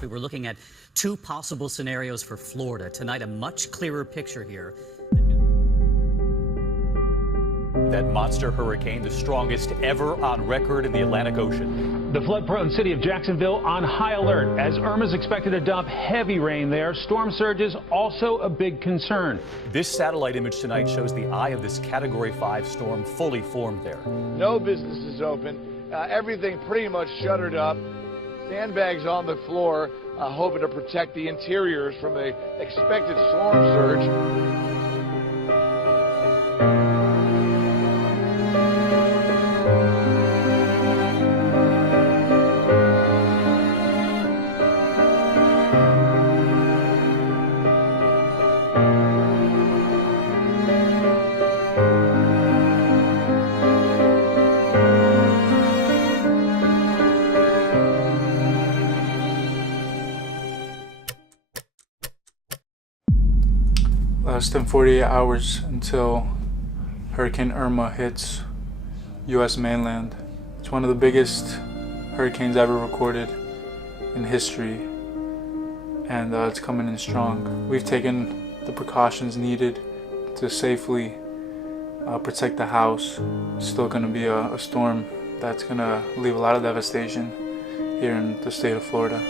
We were looking at two possible scenarios for Florida. Tonight, a much clearer picture here. That monster hurricane, the strongest ever on record in the Atlantic Ocean. The flood-prone city of Jacksonville on high alert as Irma's expected to dump heavy rain there. Storm surges also a big concern. This satellite image tonight shows the eye of this Category 5 storm fully formed there. No businesses open. Everything pretty much shuttered up. Sandbags on the floor, hoping to protect the interiors from the expected storm surge. Less than 48 hours until Hurricane Irma hits U.S. mainland. It's one of the biggest hurricanes ever recorded in history, and it's coming in strong. We've taken the precautions needed to safely protect the house. It's still going to be a storm that's going to leave a lot of devastation here in the state of Florida.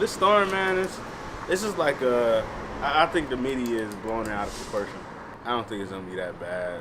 This storm, man, it's just like I think the media is blowing it out of proportion. I don't think it's gonna be that bad.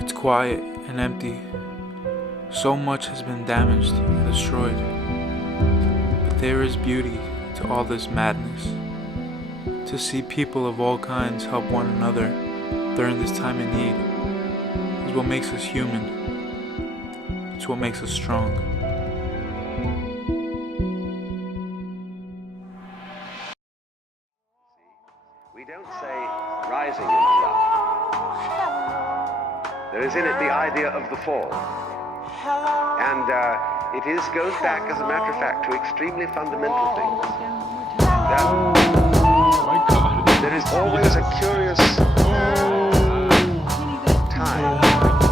It's quiet and empty. So much has been damaged and destroyed. But there is beauty to all this madness. To see people of all kinds help one another during this time of need is what makes us human. It's what makes us strong. We don't say rising in flood. There is in it the idea of the fall. And it goes back, as a matter of fact, to extremely fundamental things. There is always a curious time